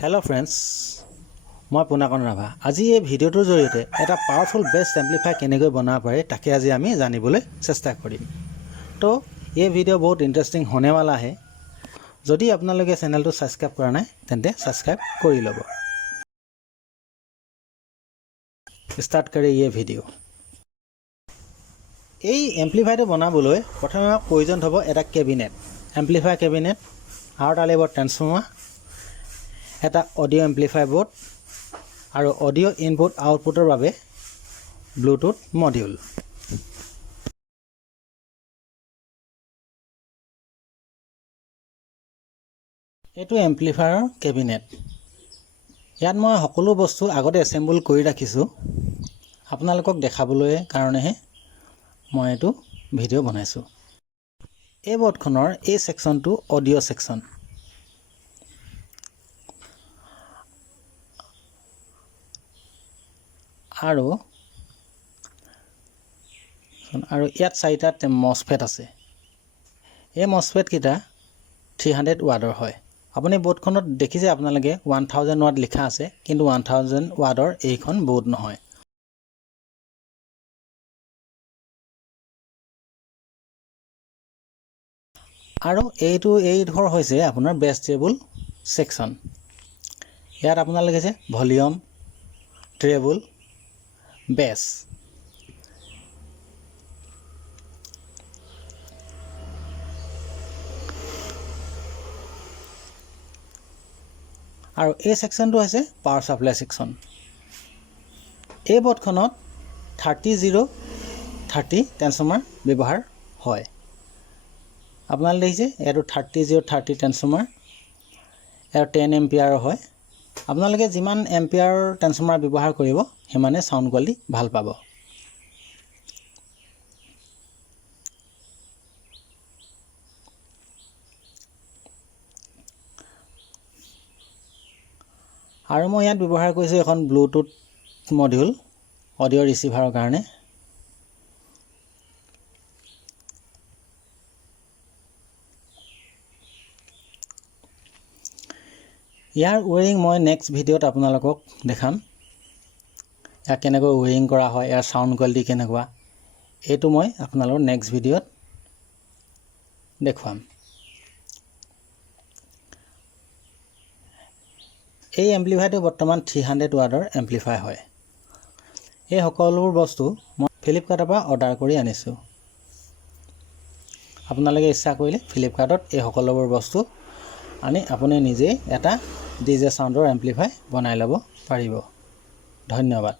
Hello friends, মই পুনাকন ৰাভা। আজি এই ভিডিঅ'টোৰ জৰিয়তে এটা পাৱাৰফুল বেছ এম্প্লিফায়াৰ কেনেকৈ বনাব পাৰে তাকে আজি আমি জানিবলৈ চেষ্টা কৰিম। তো এই ভিডিঅ' বহুত ইণ্টাৰেষ্টিং होने वाला है। যদি আপোনালোকে চেনেলটো সাবস্ক্ৰাইব কৰা নাই তেন্তে সাবস্ক্ৰাইব কৰি ল'ব। স্টাৰ্ট কৰি এই ভিডিঅ'। এই এম্প্লিফায়াৰটো বনাবলৈ প্ৰথমে আমাক প্ৰয়োজন হ'ব এটা কেবিনেট, এম্প্লিফায়াৰ কেবিনেট, আৰু এটা লাগিব ট্ৰান্সফৰ্মাৰ, এটা অডিও এম্প্লিফায়াৰ বোৰ্ড আৰু অডিও ইনপুট আউটপুটৰ বাবে ব্লুটুথ মডিউল। এইটো এম্প্লিফায়াৰৰ কেবিনেট। ইয়াত মই সকলো বস্তু আগতে এসেম্বল কৰি ৰাখিছোঁ, আপোনালোকক দেখাবলৈ কাৰণেহে মই এইটো ভিডিঅ' বনাইছোঁ। এই বৰ্ডখনৰ এই সেকশনটো অডিও সেকশন। আৰু ইয়াত চাৰিটা মসফেট আছে। এই মসফেট কেইটা 300 ওয়াটৰ হয়। আপুনি বোৰ্ডখনত দেখিছে আপোনালোকে 1000 ওয়াট লিখা আছে, কিন্তু 1000 ওয়াটৰ এইখন বোৰ্ড নহয়। আৰু এই ধৰ হৈছে আপোনাৰ বেছ ট্ৰেবল সেকশন। ইয়াত আপোনালোকে যে ভলিউম, ট্ৰেবল, বেছ, আৰু এই সেকশনটো হৈছে পাৱাৰ সাপ্লাই সেকশন। এই বৰ্ডখনত 30-30 ট্ৰান্সফৰ্মাৰ ব্যৱহাৰ হয়। আপোনালোকে দেখিছে এইটো 30-30 ট্ৰান্সফৰ্মাৰ, আৰু 10 এম্পিয়াৰৰ হয়। আপোনালোকে যিমান এম্পিয়াৰৰ ট্ৰান্সফৰ্মাৰ ব্যৱহাৰ কৰিব সিমানে সাউণ্ড কোৱালিটি ভাল পাব। আৰু মই ইয়াত ব্যৱহাৰ কৰিছোঁ এখন ব্লুটুথ মডিউল অডিও ৰিসিভাৰৰ কাৰণে। ইয়াৰ ওয়াৰিং মই নেক্সট ভিডিঅ'ত আপোনালোকক দেখাম। ইয়াক কেনেকৈ ওয়াৰিং কৰা হয়, ইয়াৰ সাউণ্ড কোৱালিটি কেনেকুৱা, এইটো মই আপোনালোকক নেক্সট ভিডিঅ'ত দেখুৱাম। এই এম্প্লিফায়াৰটো বৰ্তমান 300 ওয়াটৰ এম্প্লিফায়াৰ হয়। এই সকলোবোৰ বস্তু মই ফ্লিপকাৰ্টৰ পৰা অৰ্ডাৰ কৰি আনিছোঁ। আপোনালোকে ইচ্ছা কৰিলে ফ্লিপকাৰ্টত এই সকলোবোৰ বস্তু আনি আপুনি নিজে এটা ডিজে সাউণ্ডৰ এম্প্লিফায়াৰ বনাই ল'ব পাৰিব। ধন্যবাদ।